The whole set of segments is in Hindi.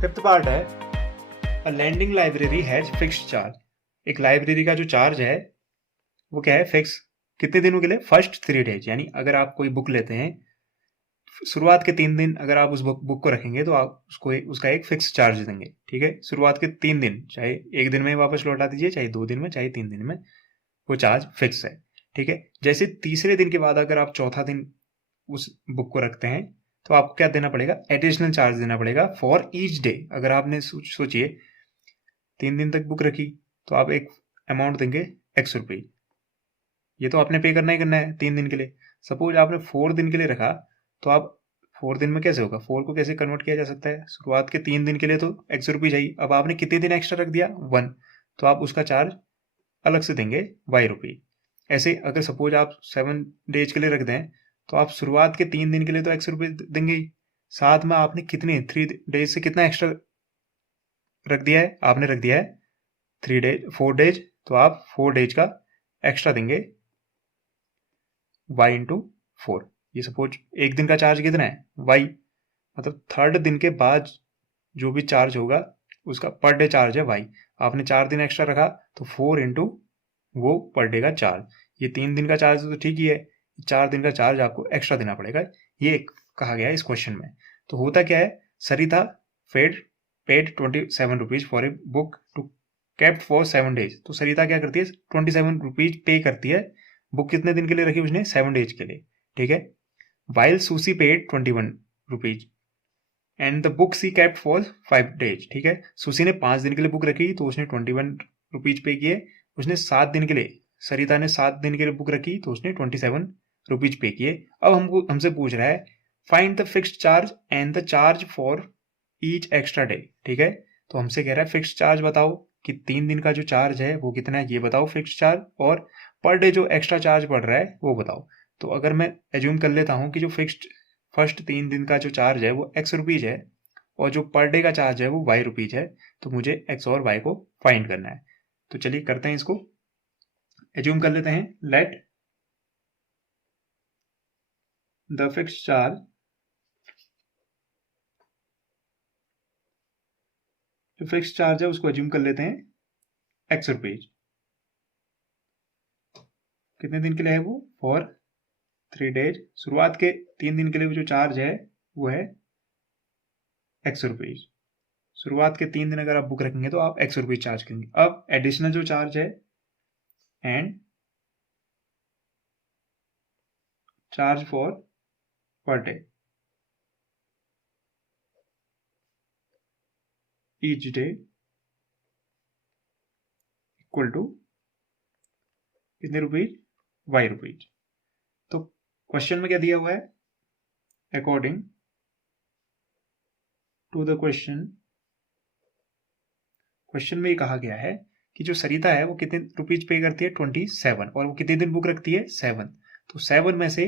फिफ्थ पार्ट है a lending library has fixed charge. एक लाइब्रेरी का जो चार्ज है वो क्या है, फिक्स। कितने दिनों के लिए? First 3 days. यानी अगर आप कोई बुक लेते हैं, शुरुआत के 3 दिन अगर आप उस बुक को रखेंगे तो आप उसको उसका एक फिक्स चार्ज देंगे। ठीक है, शुरुआत के 3 दिन, चाहे एक दिन में वापस लौटा दीजिए, चाहे 2 दिन में, चाहे 3 दिन में, वो चार्ज फिक्स है। ठीक है, जैसे तीसरे दिन के बाद अगर आप चौथा दिन उस बुक को रखते हैं तो आपको क्या देना पड़ेगा? एडिशनल चार्ज देना पड़ेगा फॉर ईच डे। अगर आपने सोचिए 3 दिन तक बुक रखी तो आप एक अमाउंट देंगे ₹X। ये तो आपने पे करना ही करना है 3 दिन के लिए। सपोज आपने 4 दिन के लिए रखा तो आप 4 दिन में कैसे होगा? 4 को कैसे कन्वर्ट किया जा सकता है? शुरुआत के 3 दिन के लिए तो ₹X चाहिए। अब आपने कितने दिन एक्स्ट्रा रख दिया? 1। तो आप उसका चार्ज अलग से देंगे ₹Y। ऐसे अगर सपोज आप 7 डेज के लिए रख दें तो आप शुरुआत के 3 दिन के लिए तो ₹X देंगे ही, साथ में आपने कितने 3 डेज से कितना एक्स्ट्रा रख दिया है? आपने रख दिया है 4 डेज, तो आप 4 डेज का एक्स्ट्रा देंगे Y/4। ये सपोज एक दिन का चार्ज कितना है? Y। मतलब थर्ड दिन के बाद जो भी चार्ज होगा उसका पर डे चार्ज है Y। आपने 4 दिन एक्स्ट्रा रखा तो 4 इंटू वो पर डे का चार्ज। ये 3 दिन का चार्ज तो ठीक ही है, 4 दिन का चार्ज आपको एक्स्ट्रा देना पड़ेगा। ये कहा गया है इस क्वेश्चन में। तो होता क्या है, Sarita paid ₹27 for a book to kept for 7 days. तो सरिता क्या करती है? ₹27 पे करती है। बुक कितने दिन के लिए रखी उसने? 7 डेज के लिए। ठीक है, while Susie paid ₹21 and the book she kept for 5 days. ठीक है, सुसी ने 5 दिन के लिए बुक रखी तो उसने ₹21 पे किए। उसने 7 दिन के लिए, सरिता ने 7 दिन के लिए बुक रखी तो उसने ₹27 पे किए। अब हमसे पूछ रहा है find the fixed charge and the charge for each extra day. ठीक है, तो हमसे कह रहा है फिक्स्ड चार्ज बताओ कि 3 दिन का जो चार्ज है वो कितना है, ये बताओ फिक्स्ड चार्ज, और पर डे जो एक्स्ट्रा चार्ज पड़ रहा है वो बताओ। तो अगर मैं एज्यूम कर लेता हूँ कि जो फिक्स्ड फर्स्ट 3 दिन का जो चार्ज है वो ₹X है और जो पर डे का चार्ज है वो ₹Y है, तो मुझे X और Y को फाइंड करना है। तो चलिए करते हैं इसको। एज्यूम कर लेते हैं लेट द फिक्स्ड चार्ज, जो फिक्स्ड चार्ज है उसको एज्यूम कर लेते हैं ₹X। कितने दिन के लिए है वो? For 3 days. शुरुआत के 3 दिन के लिए जो चार्ज है वो है ₹X। शुरुआत के 3 दिन अगर आप बुक रखेंगे तो आप ₹X चार्ज करेंगे। अब एडिशनल जो चार्ज है and charge for per day each day equal to कितने रुपीज? ₹Y। तो क्वेश्चन में क्या दिया हुआ है? अकॉर्डिंग टू द क्वेश्चन में ये कहा गया है कि जो सरिता है वो कितने रुपीज पे करती है? 27। और वो कितने दिन बुक रखती है? 7। तो 7 में से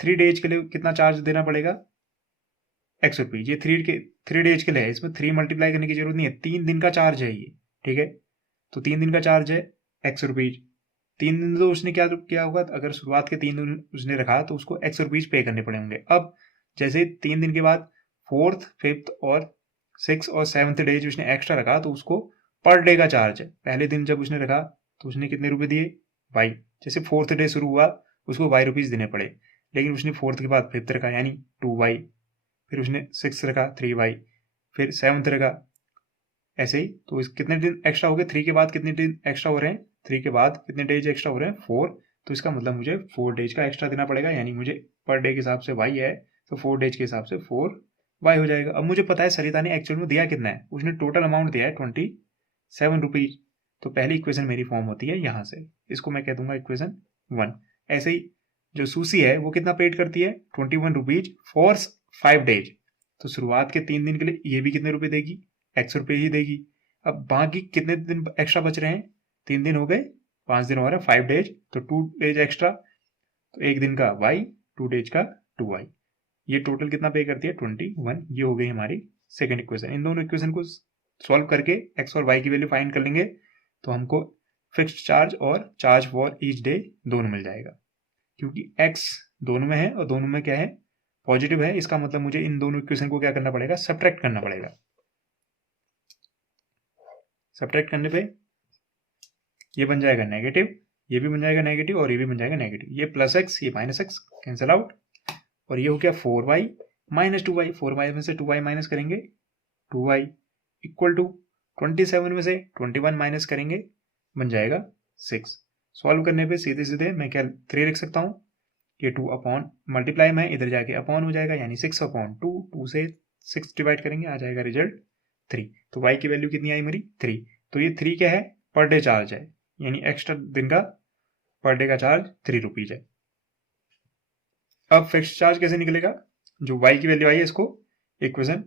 3 डेज के लिए कितना चार्ज देना पड़ेगा? ₹X। ये 3 डेज के लिए है, इसमें 3 मल्टीप्लाई करने की जरूरत नहीं है, 3 दिन का चार्ज है ये। ठीक है, तो 3 दिन का चार्ज है ₹X। 3 दिन तो उसने क्या किया होगा? अगर शुरुआत के 3 दिन उसने रखा तो उसको ₹X पे करने पड़े होंगे। अब जैसे 3 दिन के बाद फोर्थ, फिफ्थ और 6th और 7th डे जो उसने एक्स्ट्रा रखा तो उसको पर डे का चार्ज है। पहले दिन जब उसने रखा तो उसने कितने रुपए दिए? Y। जैसे फोर्थ डे शुरू हुआ उसको ₹Y देने पड़े, लेकिन उसने फोर्थ के बाद फिफ्थ रखा यानी 2Y, फिर उसने 6th रखा 3Y, फिर 7th रखा, ऐसे ही। तो इस कितने दिन एक्स्ट्रा हो गए? 3 के बाद कितने दिन एक्स्ट्रा हो रहे हैं? 3 के बाद कितने डेज एक्स्ट्रा हो रहे हैं? 4। तो इसका मतलब मुझे 4 डेज का एक्स्ट्रा देना पड़ेगा, यानी मुझे पर डे के हिसाब से Y है तो 4 डेज के हिसाब से 4Y हो जाएगा। अब मुझे पता है सरिता ने एक्चुअल में दिया कितना है, उसने टोटल अमाउंट दिया है ₹27। तो पहली इक्वेशन मेरी फॉर्म होती है यहाँ से, इसको मैं कह दूंगा इक्वेशन 1। ऐसे ही जो सूसी है वो कितना पेड करती है? ₹21 फॉर 5 डेज। तो शुरुआत के 3 दिन के लिए ये भी कितने रुपए देगी? ₹X ही देगी। अब बाकी कितने दिन एक्स्ट्रा बच रहे हैं? 3 दिन हो गए, 5 दिन हो रहे हैं, 5 डेज, तो 2 डेज एक्स्ट्रा, तो एक दिन का Y, 2 डेज का 2Y। ये टोटल कितना पे करती है? 21। ये हो गई हमारी सेकेंड इक्वेशन। इन दोनों इक्वेशन को सॉल्व करके X और Y की वैल्यू फाइंड कर लेंगे तो हमको फिक्स्ड चार्ज और चार्ज फॉर ईच डे दोनों मिल जाएगा। क्योंकि X दोनों में है और दोनों में क्या है? पॉजिटिव है, इसका मतलब मुझे इन दोनों इक्वेशन को क्या करना पड़ेगा? सब्ट्रैक्ट करना पड़ेगा। सब्ट्रैक्ट करने पे ये बन जाएगा नेगेटिव, ये भी बन जाएगा नेगेटिव और ये भी बन जाएगा नेगेटिव। ये प्लस एक्स, ये माइनस एक्स कैंसिल आउट, और ये हो गया 4y माइनस 2y। 4y में से 2y माइनस करेंगे, 2y इक्वल टू 27 में से 21 माइनस करेंगे, बन जाएगा 6। सॉल्व करने पे सीधे सीधे मैं क्या 3 लिख सकता हूँ, ये 2 अपॉन मल्टीप्लाई में इधर जाके अपॉन हो जाएगा, यानी 6 अपॉन 2, 2 से 6 डिवाइड करेंगे, आ जाएगा रिजल्ट 3। तो y की वैल्यू कितनी आई मेरी 3। तो ये 3 क्या है, पर डे चार्ज है, यानी एक्स्ट्रा दिन का पर डे का चार्ज 3 रुपीज है। अब फिक्स्ड चार्ज कैसे निकलेगा, जो y की वैल्यू आई है इसको इक्वेशन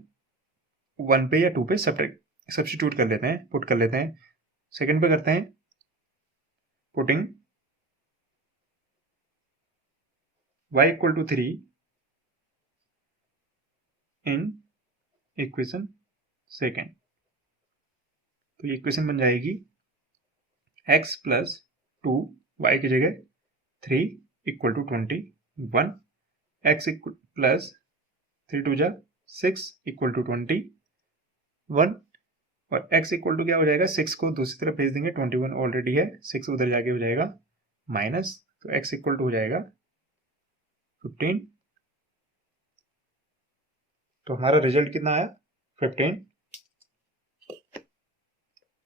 1 पे या 2 पे सब्स्टिट्यूट कर लेते हैं, पुट कर लेते हैं। सेकंड पे करते हैं putting y equal to 3 in equation second. तो ये इक्वेशन बन जाएगी x प्लस 2 y की जगह 3 इक्वल टू 21, x प्लस 3 2 जा 6 इक्वल टू 21, और x इक्वल टू क्या हो जाएगा, 6 को दूसरी तरफ भेज देंगे, 21 ऑलरेडी है, 6 उधर जाके हो जाएगा माइनस, तो x इक्वल टू हो जाएगा 15। तो हमारा रिजल्ट कितना आया 15,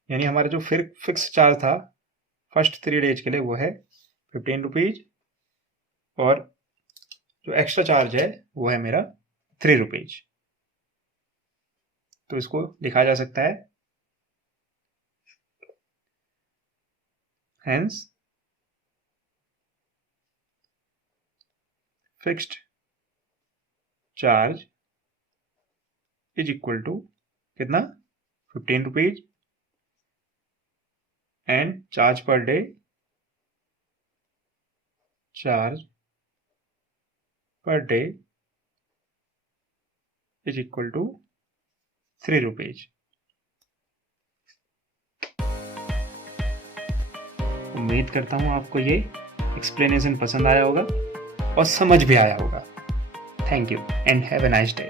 यानी हमारा जो फिर फिक्स चार्ज था फर्स्ट 3 डेज के लिए वो है 15 रुपीज, और जो एक्स्ट्रा चार्ज है वो है मेरा 3 रुपीज। तो इसको लिखा जा सकता है hence fixed charge is equal to कितना 15 rupees, and charge per day is equal to 3 rupees. उम्मीद करता हूं आपको ये एक्सप्लेनेशन पसंद आया होगा और समझ भी आया होगा। Thank you and have a nice day.